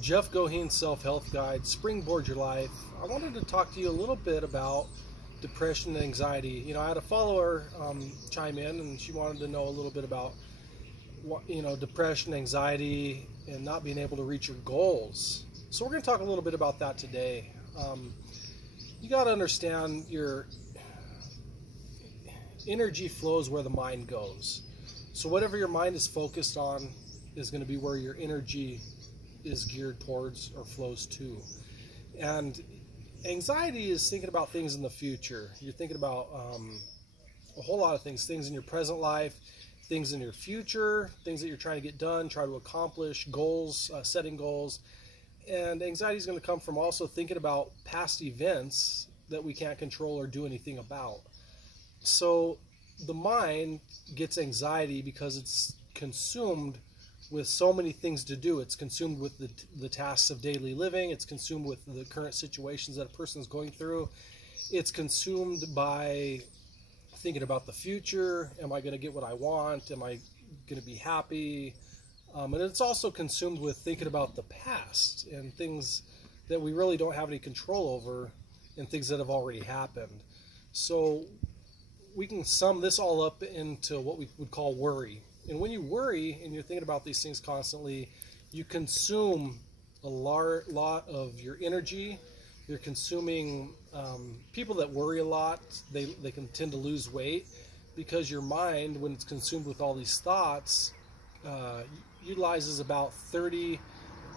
Jeff Goheen Self-Health Guide, Springboard Your Life. I wanted to talk to you a little bit about depression and anxiety. I had a follower chime in, and she wanted to know a little bit about depression, anxiety, and not being able to reach your goals. So we're going to talk a little bit about that today. You got to understand your energy flows where the mind goes. So whatever your mind is focused on is going to be where your energy is geared towards or flows to. And anxiety is thinking about things in the future. You're thinking about a whole lot of things in your present life, things in your future, things that you're trying to get done, try to accomplish, goals, setting goals. And anxiety is going to come from also thinking about past events that we can't control or do anything about. So the mind gets anxiety because it's consumed with so many things to do. It's consumed with the tasks of daily living. It's consumed with the current situations that a person is going through. It's consumed by thinking about the future. Am I going to get what I want? Am I going to be happy? And it's also consumed with thinking about the past and things that we really don't have any control over and things that have already happened. So we can sum this all up into what we would call worry. And when you worry and you're thinking about these things constantly, you consume a lot of your energy. You're consuming, people that worry a lot, they can tend to lose weight because your mind, when it's consumed with all these thoughts, utilizes about 30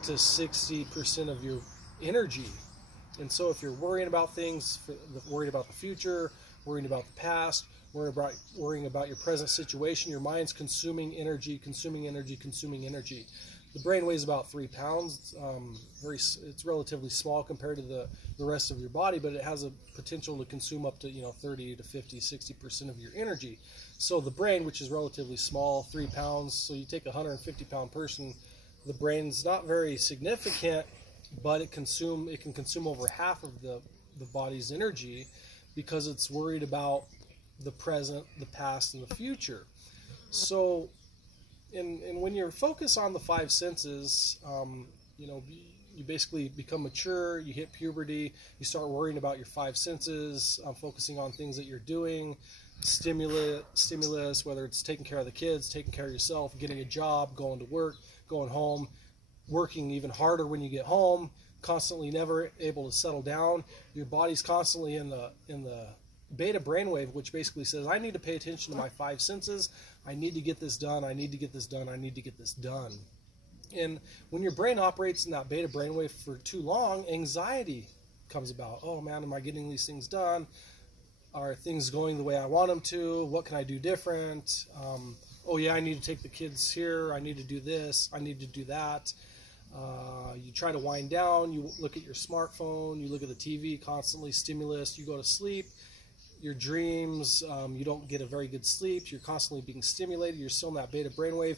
to 60% of your energy. And so if you're worrying about things, worried about the future, worrying about the past, worrying about your present situation, your mind's consuming energy. The brain weighs about 3 pounds. It's relatively small compared to the rest of your body, but it has a potential to consume up to 30 to 50, 60% of your energy. So the brain, which is relatively small, 3 pounds, so you take a 150-pound person, the brain's not very significant, but it can consume over half of the body's energy because it's worried about the present, the past, and the future. So, and when you're focused on the five senses, you basically become mature, you hit puberty, you start worrying about your five senses, focusing on things that you're doing, stimulus, whether it's taking care of the kids, taking care of yourself, getting a job, going to work, going home, working even harder when you get home, constantly never able to settle down. Your body's constantly in the beta brainwave, which basically says, I need to pay attention to my five senses. I need to get this done. I need to get this done. I need to get this done. And when your brain operates in that beta brainwave for too long, anxiety comes about. Oh man, am I getting these things done? Are things going the way I want them to? What can I do different? Oh yeah, I need to take the kids here. I need to do this. I need to do that. You try to wind down. You look at your smartphone. You look at the TV, constantly stimulus. You go to sleep. Your dreams, you don't get a very good sleep. You're constantly being stimulated. You're still in that beta brainwave.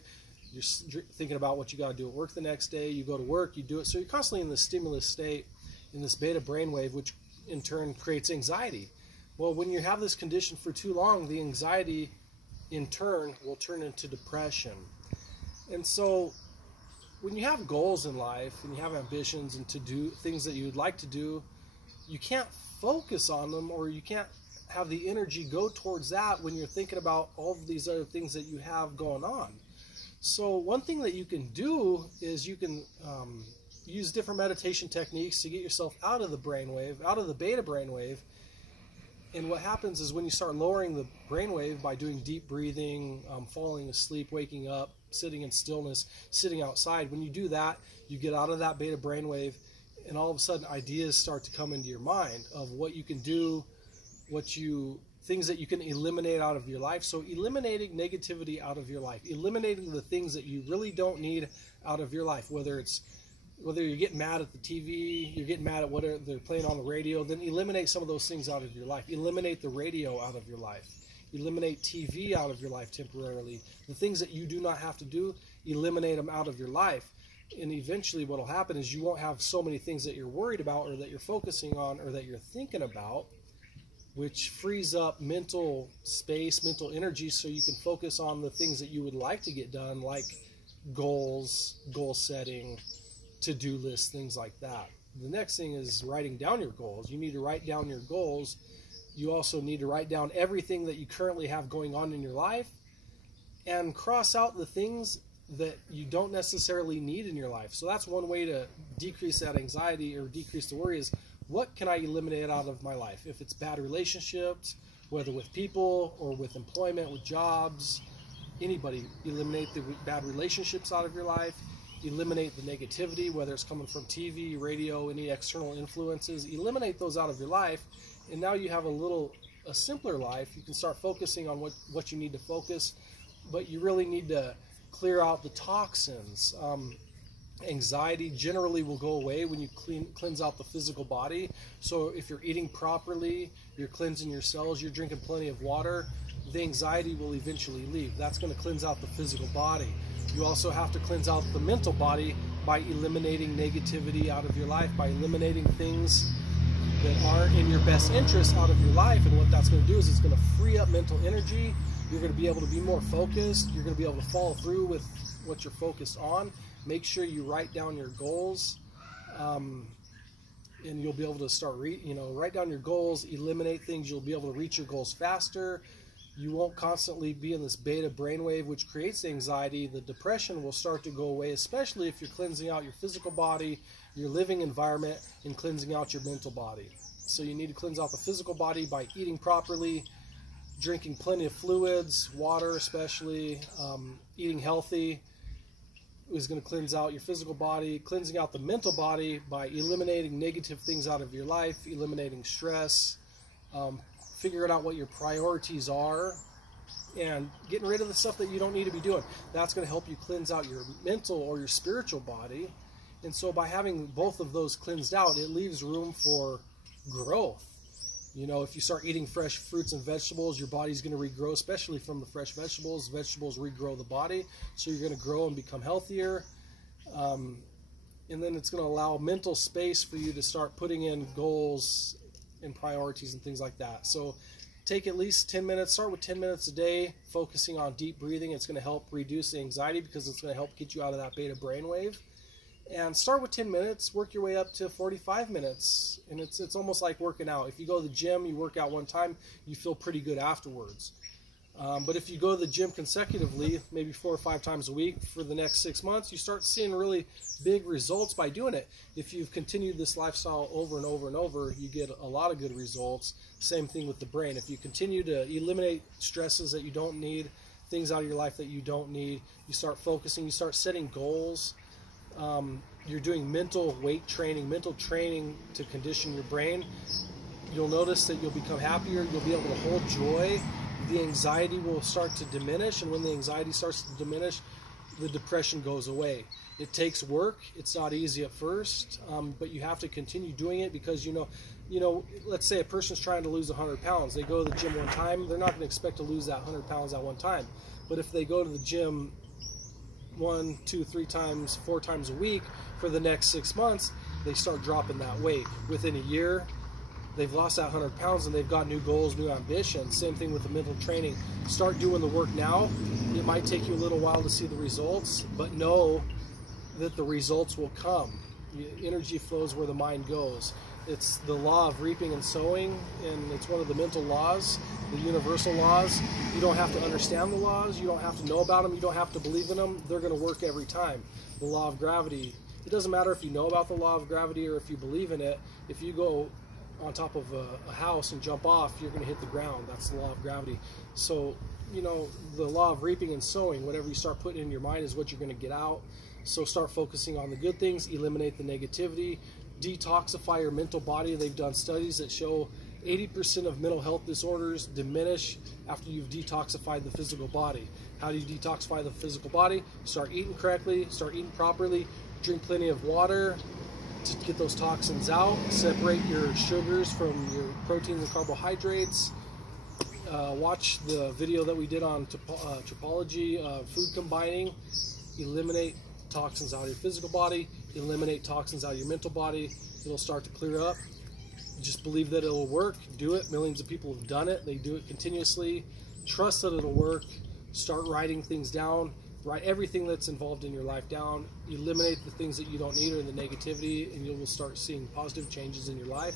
You're thinking about what you got to do at work the next day. You go to work, you do it. So you're constantly in the stimulus state, in this beta brainwave, which in turn creates anxiety. Well, when you have this condition for too long, the anxiety in turn will turn into depression. And so when you have goals in life and you have ambitions and to do things that you would like to do, you can't focus on them, or you can't have the energy go towards that when you're thinking about all of these other things that you have going on. So one thing that you can do is you can use different meditation techniques to get yourself out of the brainwave, out of the beta brainwave. And what happens is when you start lowering the brainwave by doing deep breathing, falling asleep, waking up, sitting in stillness, sitting outside, when you do that, you get out of that beta brainwave, and all of a sudden ideas start to come into your mind of what you can do, things that you can eliminate out of your life. So eliminating negativity out of your life, eliminating the things that you really don't need out of your life, whether you're getting mad at the TV, you're getting mad at what they're playing on the radio, then eliminate some of those things out of your life. Eliminate the radio out of your life. Eliminate TV out of your life temporarily. The things that you do not have to do, eliminate them out of your life. And eventually what will happen is you won't have so many things that you're worried about or that you're focusing on or that you're thinking about, which frees up mental space, mental energy, so you can focus on the things that you would like to get done, like goals, goal setting, to-do lists, things like that. The next thing is writing down your goals. You need to write down your goals. You also need to write down everything that you currently have going on in your life and cross out the things that you don't necessarily need in your life. So that's one way to decrease that anxiety or decrease the worry, is what can I eliminate out of my life? If it's bad relationships, whether with people or with employment, with jobs, anybody, eliminate the bad relationships out of your life. Eliminate the negativity, whether it's coming from TV, radio, any external influences. Eliminate those out of your life, and now you have a simpler life. You can start focusing on what you need to focus, but you really need to clear out the toxins. Anxiety generally will go away when you cleanse out the physical body. So if you're eating properly, you're cleansing your cells, you're drinking plenty of water, the anxiety will eventually leave. That's going to cleanse out the physical body. You also have to cleanse out the mental body by eliminating negativity out of your life, by eliminating things that aren't in your best interest out of your life. And what that's going to do is it's going to free up mental energy. You're going to be able to be more focused. You're going to be able to follow through with what you're focused on. Make sure you write down your goals, and you'll be able to start write down your goals, eliminate things. You'll be able to reach your goals faster. You won't constantly be in this beta brainwave, which creates anxiety. The depression will start to go away, especially if you're cleansing out your physical body, your living environment, and cleansing out your mental body. So you need to cleanse out the physical body by eating properly, drinking plenty of fluids, water especially, eating healthy is going to cleanse out your physical body. Cleansing out the mental body by eliminating negative things out of your life, eliminating stress, figuring out what your priorities are, and getting rid of the stuff that you don't need to be doing. That's going to help you cleanse out your mental or your spiritual body. And so by having both of those cleansed out, it leaves room for growth. You know, if you start eating fresh fruits and vegetables, your body's going to regrow, especially from the fresh vegetables. Vegetables regrow the body, so you're going to grow and become healthier. And then it's going to allow mental space for you to start putting in goals and priorities and things like that. So take at least 10 minutes, start with 10 minutes a day, focusing on deep breathing. It's going to help reduce the anxiety because it's going to help get you out of that beta brainwave. And start with 10 minutes, work your way up to 45 minutes. And it's almost like working out. If you go to the gym, you work out one time, you feel pretty good afterwards. But if you go to the gym consecutively, maybe 4 or 5 times a week for the next 6 months, you start seeing really big results by doing it. If you've continued this lifestyle over and over and over, you get a lot of good results. Same thing with the brain. If you continue to eliminate stresses that you don't need, things out of your life that you don't need, you start focusing, you start setting goals. You're doing mental weight training, mental training to condition your brain. You'll notice that you'll become happier. You'll be able to hold joy. The anxiety will start to diminish, and when the anxiety starts to diminish, the depression goes away. It takes work. It's not easy at first, but you have to continue doing it because, you know, let's say a person's trying to lose 100 pounds. They go to the gym one time. They're not going to expect to lose that 100 pounds at one time. But if they go to the gym 1, 2, 3 times, 4 times a week for the next 6 months, they start dropping that weight. Within a year, they've lost that 100 pounds and they've got new goals, new ambitions. Same thing with the mental training. Start doing the work now. It might take you a little while to see the results, but know that the results will come. Energy flows where the mind goes. It's the law of reaping and sowing, and it's one of the mental laws, the universal laws. You don't have to understand the laws. You don't have to know about them. You don't have to believe in them. They're going to work every time. The law of gravity. It doesn't matter if you know about the law of gravity or if you believe in it. If you go on top of a house and jump off, you're going to hit the ground. That's the law of gravity. So, you know, the law of reaping and sowing, whatever you start putting in your mind is what you're going to get out. So start focusing on the good things, eliminate the negativity, detoxify your mental body. They've done studies that show 80% of mental health disorders diminish after you've detoxified the physical body. How do you detoxify the physical body? Start eating correctly, start eating properly, drink plenty of water to get those toxins out, separate your sugars from your proteins and carbohydrates. Watch the video that we did on topology, food combining. Eliminate toxins out of your physical body, eliminate toxins out of your mental body. It'll start to clear up. Just believe that it'll work. Do it. Millions of people have done it. They do it continuously. Trust that it'll work. Start writing things down. Write everything that's involved in your life down. Eliminate the things that you don't need or the negativity, and you will start seeing positive changes in your life.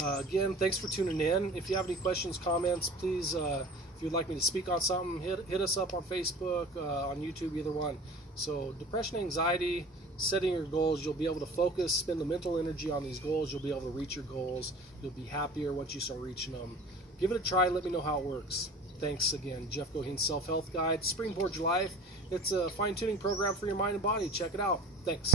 Again, thanks for tuning in. If you have any questions, comments, please, if you'd like me to speak on something, hit us up on Facebook, on YouTube, either one. So depression, anxiety, setting your goals, you'll be able to focus, spend the mental energy on these goals. You'll be able to reach your goals. You'll be happier once you start reaching them. Give it a try. Let me know how it works. Thanks again. Jeff Goheen's Self-Health Guide, Springboard Your Life. It's a fine-tuning program for your mind and body. Check it out. Thanks.